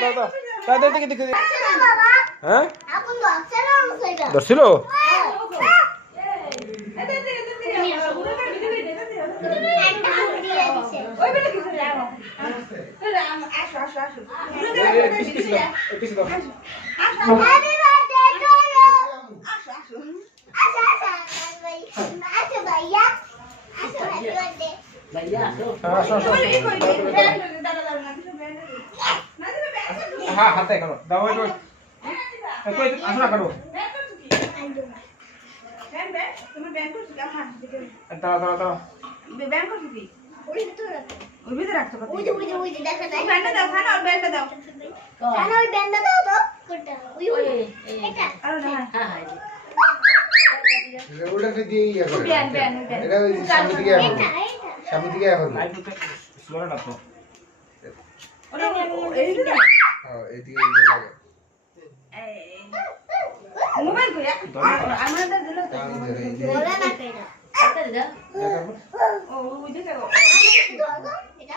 দাও তাদের দিকে দিকে হ্যাঁ ধরছিল হ্যাঁ হাতে করো দাও একটু কই আসো না করো ব্যান ব্যান তুমি ব্যান করছো কি আমার দাও ব্যান করছো কি ওই ভিতরে রাখছো ওই যে দেখা যায় ব্যানটা দাও সানা আর ব্যানটা দাও সানা ওই ব্যানটা দাও তো কোনটা ওই এটা আরে না হ্যাঁ হ্যাঁ ওটা দিয়ে ইয়া করে ব্যান এটা ওই সামনে দিকে সামনে দিকে এখন লাইট তো স্লো না তো ওটা এই দিকে হ্যাঁ এইদিকে এই লাগে মোবাইল কইরা আমরা তো দিলো তো বলা না কইরা এটা দাও ও ওই যে করো এটা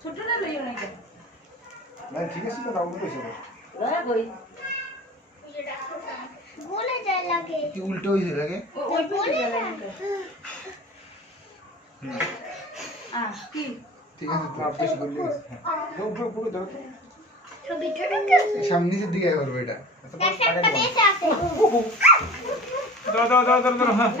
ছোট না লইও না এটা না ঠিক আছে তো দাও কইছো লয়া কই বলে যায় লাগে কি উল্টো হইছে লাগে ওই বলে কি ঠিক আছে তো আপনি বেশি বললে দাও পুরো দাও তো ছবিটা সামনের দিকে করবে এটা একটা বেঁচে আছে দাও হ্যাঁ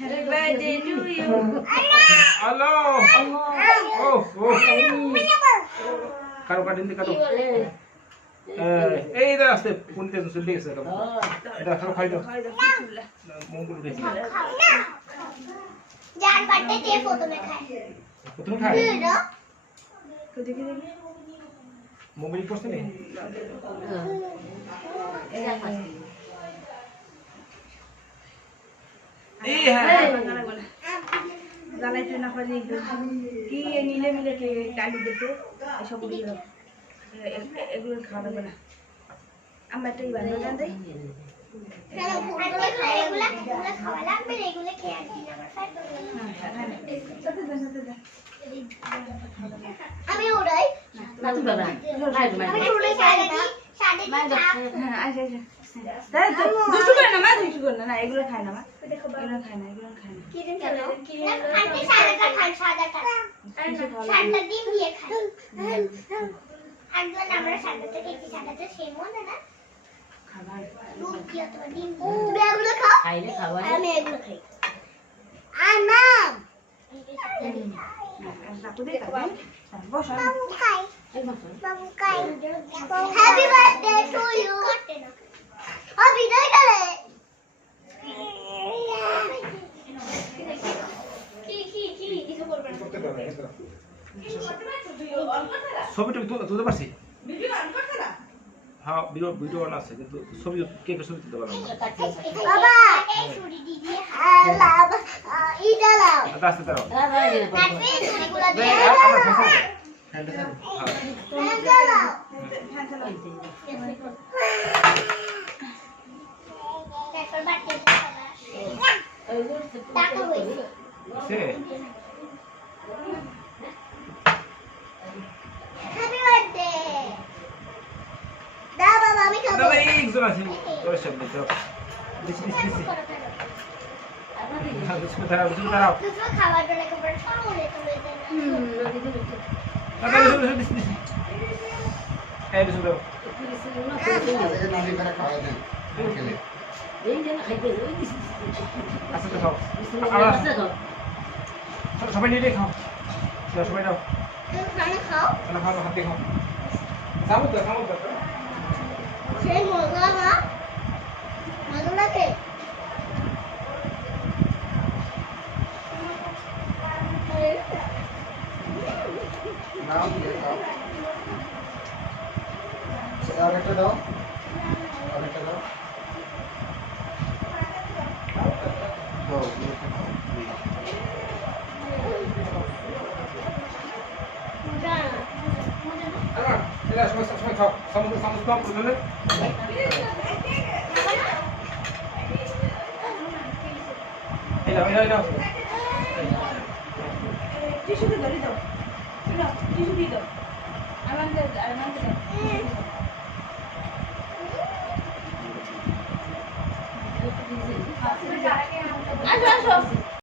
Happy birthday to you. Hello ও কারো কাটিন দি কাটো এই দা আসতে কোনতে চলে গেছে এটা খাও খাই দাও মঙ্গল উঠেছে যার বার্থডে তে প্রথমে খায় প্রথমে খায় তো দেখি মোবাইল করতে নেই এই হ্যাঁ জ্বালাইতে না পারি কি নীলে মিলে কে কালি দেখে এসব এগুলো খাওয়া যাবে না আমরা একটা বানিয়ে জান দেই আমি ওরাই দুশো করে না মা 200 করে না এগুলো খায় না মা এগুলো খায় না Happy birthday to you. Happy birthday. ছবিটা তুলতে পারছি হ্যাঁ ভিডিও অন আছে কিন্তু ছবি কে কে ছবি তুলতে পারলাম না বাবা ছুরি দিদি লাভ ইটা লাভ আস্তে দাও কাটবে ছুরিগুলো দিয়ে হ্যাঁ Happy birthday. Da baba আমি খাবো দাদা একজন আছে তোর সামনে তো দিছি দাঁড়াও দুটো খাবার জন্য একবার সামনে তুলে দেন দাদা দিছি এই দিছো দাও নালি করে খাওয়া দেন খেলে এই যে খাইতে ওই দিছি আচ্ছা তো খাও সবাই নিয়ে খাও সবাই দাও খাও হাতে খাও যাবো তো খাবো তো সেই মজা না মজা লাগে নাও দিয়ে খাও আরেকটা দাও সময় খাও সমুদ্র সমুদ্র কম করলে এই নাও টিস্যু দিয়ে ধরে দাও টিস্যু দিয়ে দাও আমার আসো আসো